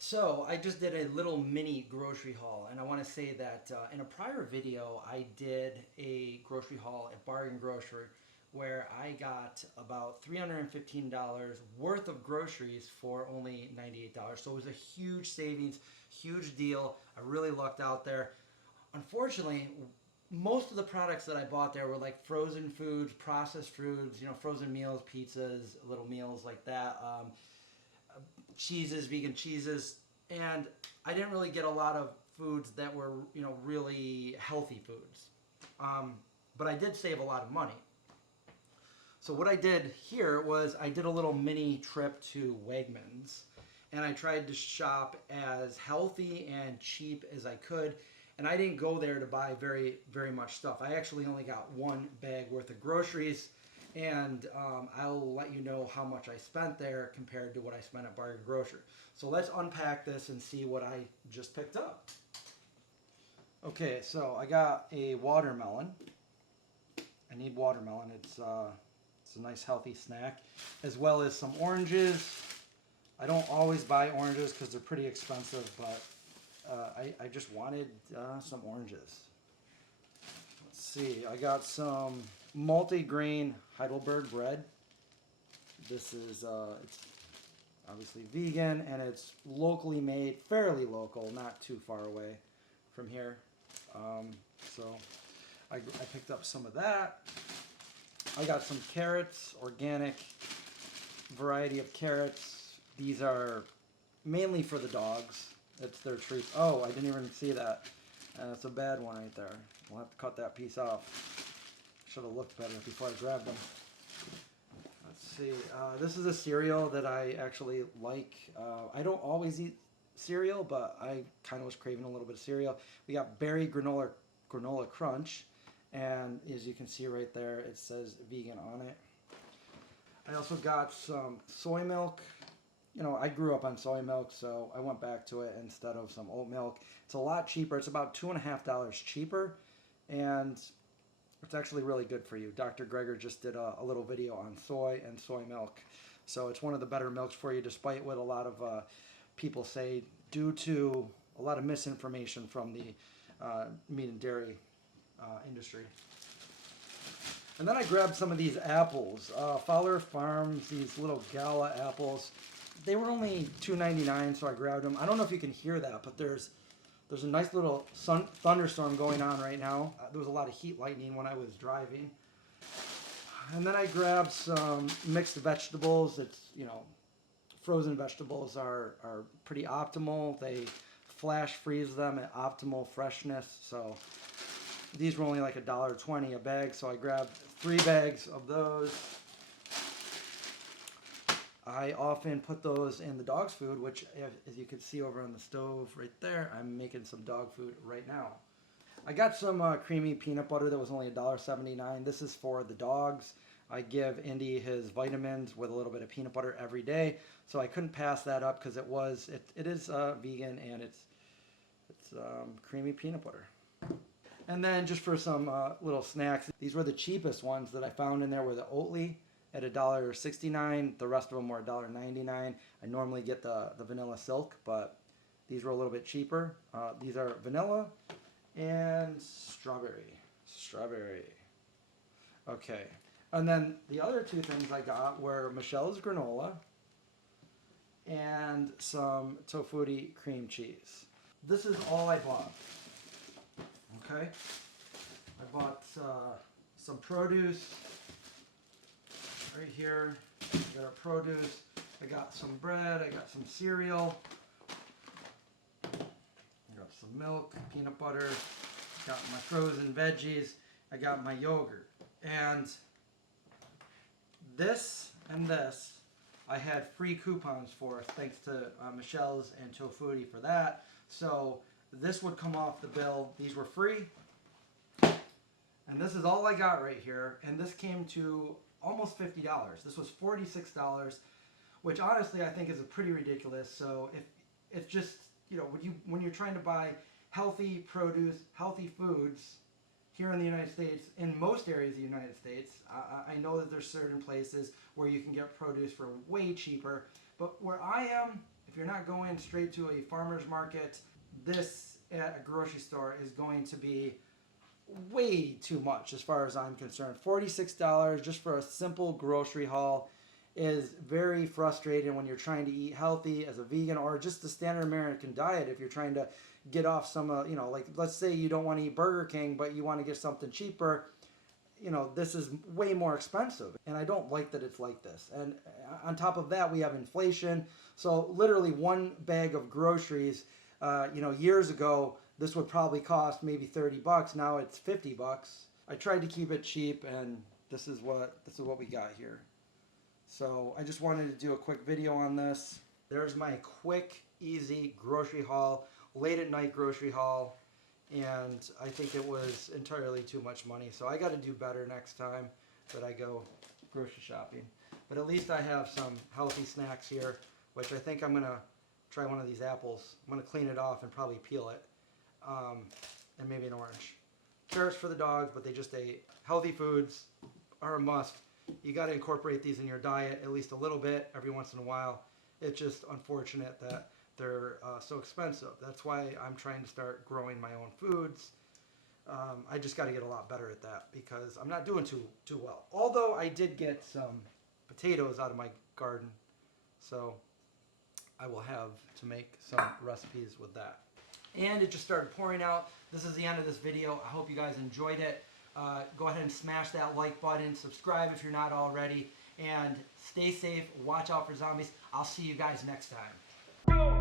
So I just did a little mini grocery haul, and I want to say that in a prior video I did a grocery haul at Bargain Grocery where I got about $315 worth of groceries for only $98. So it was a huge savings, huge deal. I really lucked out there. Unfortunately, most of the products that I bought there were like frozen foods, processed foods, frozen meals, pizzas, little meals like that. Cheeses, vegan cheeses, and I didn't really get a lot of foods that were, really healthy foods. Um, but I did save a lot of money. So what I did here was I did a little mini trip to Wegmans, and I tried to shop as healthy and cheap as I could. And I didn't go there to buy very, very much stuff. I actually only got one bag worth of groceries, and I'll let you know how much I spent there compared to what I spent at Bargain Grocery. So let's unpack this and see what I just picked up. Okay, so I got a watermelon. I need watermelon. It's a nice healthy snack, as well as some oranges. I don't always buy oranges because they're pretty expensive, but I just wanted some oranges. Let's see, I got some multi-grain Heidelberg bread. This is it's obviously vegan, and it's locally made, fairly local, not too far away from here. So I picked up some of that. I got some carrots, organic variety of carrots. These are mainly for the dogs. It's their treat. Oh, I didn't even see that. That's a bad one right there. We'll have to cut that piece off. Should have looked better before I grabbed them. Let's see. This is a cereal that I actually like. I don't always eat cereal, but I kind of was craving a little bit of cereal. We got berry granola crunch, and as you can see right there, it says vegan on it. I also got some soy milk. I grew up on soy milk, so I went back to it instead of some oat milk. It's a lot cheaper. It's about $2.50 cheaper, and it's actually really good for you. Dr. Greger just did a little video on soy and soy milk. So it's one of the better milks for you, despite what a lot of people say, due to a lot of misinformation from the meat and dairy industry. And then I grabbed some of these apples. Fowler Farms, these little gala apples. They were only $2.99, so I grabbed them. I don't know if you can hear that, but there's a nice little thunderstorm going on right now. There was a lot of heat lightning when I was driving. And then I grabbed some mixed vegetables. It's, frozen vegetables are pretty optimal. They flash freeze them at optimal freshness. So these were only like $1.20 a bag, so I grabbed 3 bags of those. I often put those in the dog's food, which, as you can see over on the stove right there, I'm making some dog food right now. I got some creamy peanut butter that was only $1.79. This is for the dogs. I give Indy his vitamins with a little bit of peanut butter every day, so I couldn't pass that up because it is vegan, and it's creamy peanut butter. And then just for some little snacks, these were the cheapest ones that I found in there were the Oatly at $1.69. The rest of them were $1.99. I normally get the vanilla silk, but these were a little bit cheaper. These are vanilla and strawberry. Okay. And then the other 2 things I got were Michelle's granola and some tofutti cream cheese. This is all I bought. Okay. I bought some produce. Right here, I got our produce, I got some bread, I got some cereal, I got some milk, peanut butter, got my frozen veggies, I got my yogurt. And this and this, I had free coupons for, thanks to Michelle's and Tofutti for that. So this would come off the bill. These were free. And this is all I got right here. And this came to almost $50. This was $46, which honestly I think is pretty ridiculous. So if it's just, when you're trying to buy healthy produce, healthy foods here in the United States, in most areas of the United States, I know that there's certain places where you can get produce for way cheaper, but where I am, if you're not going straight to a farmer's market, this at a grocery store is going to be way too much as far as I'm concerned. $46 just for a simple grocery haul is very frustrating when you're trying to eat healthy as a vegan, or just the standard American diet. If you're trying to get off some, like let's say you don't want to eat Burger King, but you want to get something cheaper, this is way more expensive. And I don't like that it's like this. And on top of that, we have inflation. So literally one bag of groceries, years ago, this would probably cost maybe 30 bucks. Now it's 50 bucks. I tried to keep it cheap, and this is what we got here. So I just wanted to do a quick video on this. There's my quick, easy grocery haul, late at night grocery haul, and I think it was entirely too much money. So I got to do better next time that I go grocery shopping. But at least I have some healthy snacks here, which I think I'm going to try one of these apples. I'm going to clean it off and probably peel it, and maybe an orange. Carrots for the dogs, but they just ate. Healthy foods are a must. You got to incorporate these in your diet at least a little bit every once in a while. It's just unfortunate that they're so expensive. That's why I'm trying to start growing my own foods. I just got to get a lot better at that because I'm not doing too well. Although I did get some potatoes out of my garden, so I will have to make some recipes with that. And it just started pouring out. This is the end of this video. I hope you guys enjoyed it. Go ahead and smash that like button, subscribe if you're not already, and stay safe, watch out for zombies. I'll see you guys next time.